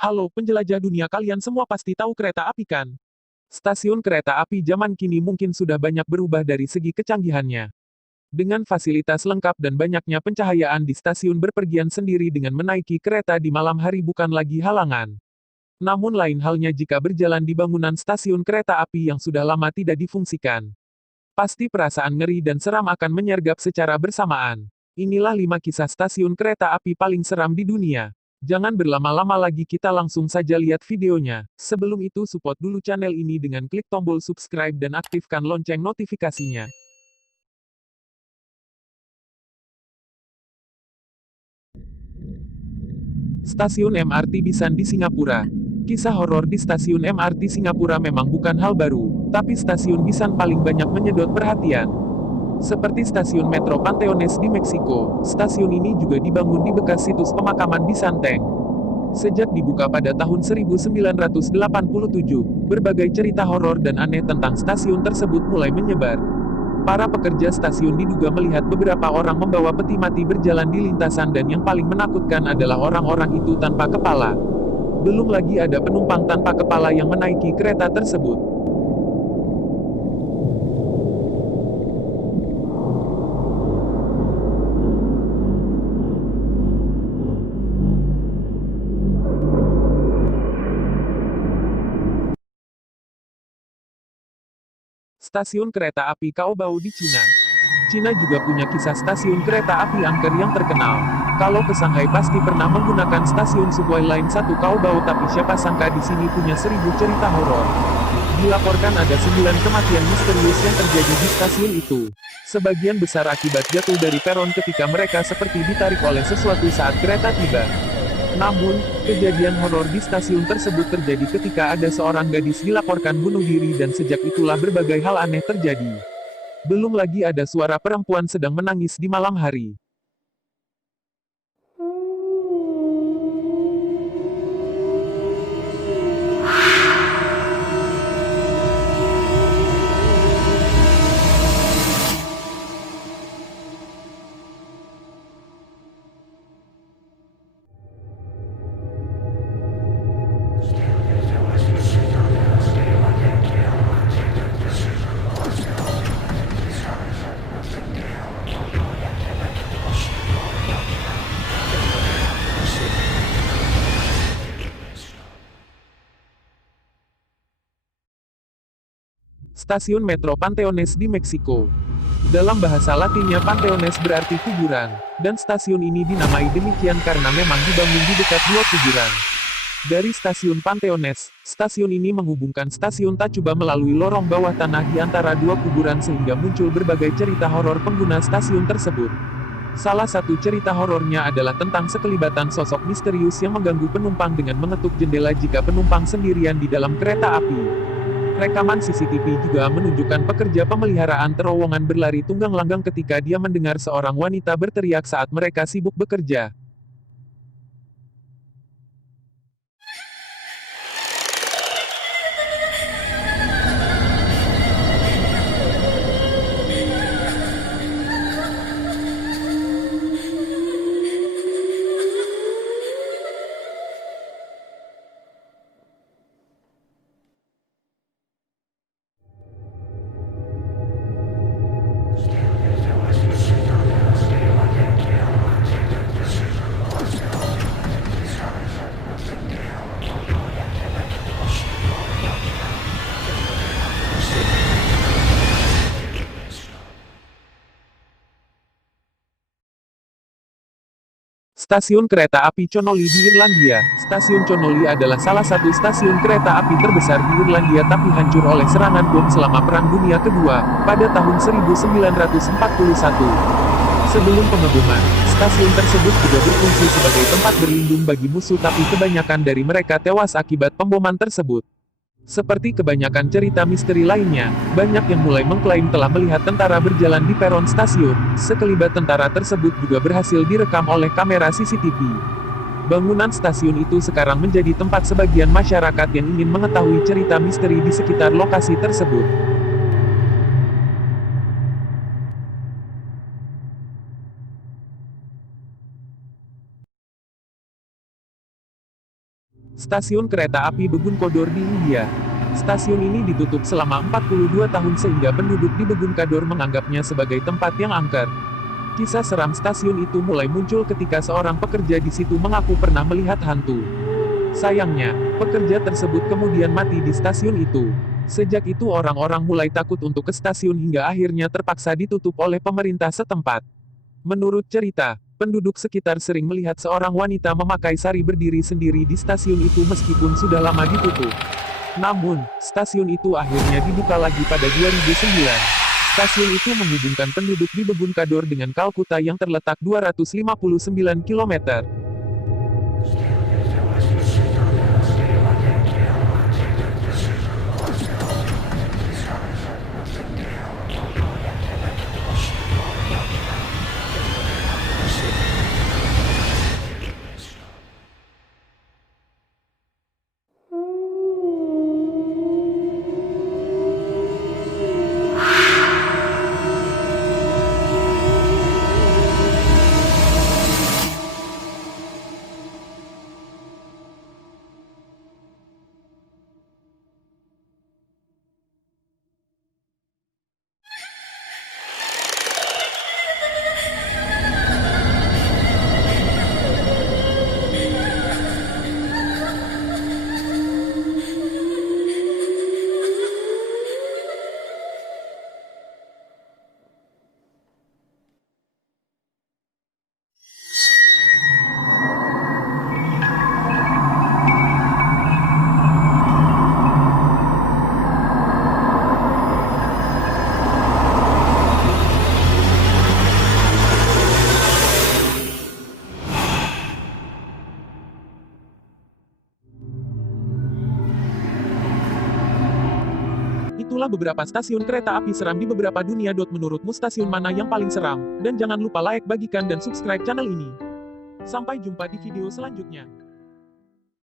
Halo penjelajah dunia, kalian semua pasti tahu kereta api kan? Stasiun kereta api zaman kini mungkin sudah banyak berubah dari segi kecanggihannya. Dengan fasilitas lengkap dan banyaknya pencahayaan di stasiun, berpergian sendiri dengan menaiki kereta di malam hari bukan lagi halangan. Namun lain halnya jika berjalan di bangunan stasiun kereta api yang sudah lama tidak difungsikan. Pasti perasaan ngeri dan seram akan menyergap secara bersamaan. Inilah 5 kisah stasiun kereta api paling seram di dunia. Jangan berlama-lama lagi, kita langsung saja lihat videonya. Sebelum itu, support dulu channel ini dengan klik tombol subscribe dan aktifkan lonceng notifikasinya. Stasiun MRT Busan di Singapura. Kisah horor di stasiun MRT Singapura memang bukan hal baru, tapi stasiun Busan paling banyak menyedot perhatian. Seperti stasiun Metro Panteones di Meksiko, stasiun ini juga dibangun di bekas situs pemakaman Bisanteng. Sejak dibuka pada tahun 1987, berbagai cerita horor dan aneh tentang stasiun tersebut mulai menyebar. Para pekerja stasiun diduga melihat beberapa orang membawa peti mati berjalan di lintasan, dan yang paling menakutkan adalah orang-orang itu tanpa kepala. Belum lagi ada penumpang tanpa kepala yang menaiki kereta tersebut. Stasiun kereta api Kaobao di Cina. Cina juga punya kisah stasiun kereta api angker yang terkenal. Kalau ke Shanghai pasti pernah menggunakan stasiun Sukhoi Line 1 Kaobao, tapi siapa sangka di sini punya 1000 cerita horor. Dilaporkan ada 9 kematian misterius yang terjadi di stasiun itu. Sebagian besar akibat jatuh dari peron ketika mereka seperti ditarik oleh sesuatu saat kereta tiba. Namun, kejadian horor di stasiun tersebut terjadi ketika ada seorang gadis dilaporkan bunuh diri, dan sejak itulah berbagai hal aneh terjadi. Belum lagi ada suara perempuan sedang menangis di malam hari. Stasiun Metro Panteones di Meksiko. Dalam bahasa Latinnya Panteones berarti kuburan, dan stasiun ini dinamai demikian karena memang dibangun di dekat dua kuburan. Dari stasiun Panteones, stasiun ini menghubungkan stasiun Tacubaya melalui lorong bawah tanah di antara dua kuburan, sehingga muncul berbagai cerita horor pengguna stasiun tersebut. Salah satu cerita horornya adalah tentang sekelibatan sosok misterius yang mengganggu penumpang dengan mengetuk jendela jika penumpang sendirian di dalam kereta api. Rekaman CCTV juga menunjukkan pekerja pemeliharaan terowongan berlari tunggang-langgang ketika dia mendengar seorang wanita berteriak saat mereka sibuk bekerja. Stasiun Kereta Api Connolly di Irlandia. Stasiun Connolly adalah salah satu stasiun kereta api terbesar di Irlandia, tapi hancur oleh serangan bom selama Perang Dunia Kedua, pada tahun 1941. Sebelum pengeboman, stasiun tersebut juga berfungsi sebagai tempat berlindung bagi musuh, tapi kebanyakan dari mereka tewas akibat pemboman tersebut. Seperti kebanyakan cerita misteri lainnya, banyak yang mulai mengklaim telah melihat tentara berjalan di peron stasiun. Sekelibat tentara tersebut juga berhasil direkam oleh kamera CCTV. Bangunan stasiun itu sekarang menjadi tempat sebagian masyarakat yang ingin mengetahui cerita misteri di sekitar lokasi tersebut. Stasiun kereta api Begun Kodor di India. Stasiun ini ditutup selama 42 tahun sehingga penduduk di Begun Kodor menganggapnya sebagai tempat yang angker. Kisah seram stasiun itu mulai muncul ketika seorang pekerja di situ mengaku pernah melihat hantu. Sayangnya, pekerja tersebut kemudian mati di stasiun itu. Sejak itu orang-orang mulai takut untuk ke stasiun hingga akhirnya terpaksa ditutup oleh pemerintah setempat. Menurut cerita, penduduk sekitar sering melihat seorang wanita memakai sari berdiri sendiri di stasiun itu meskipun sudah lama ditutup. Namun, stasiun itu akhirnya dibuka lagi pada 2009. Stasiun itu menghubungkan penduduk di Begun Kodor dengan Kalkuta yang terletak 259 km. Itulah beberapa stasiun kereta api seram di beberapa dunia. Menurutmu stasiun mana yang paling seram? Dan jangan lupa like, bagikan dan subscribe channel ini. Sampai jumpa di video selanjutnya.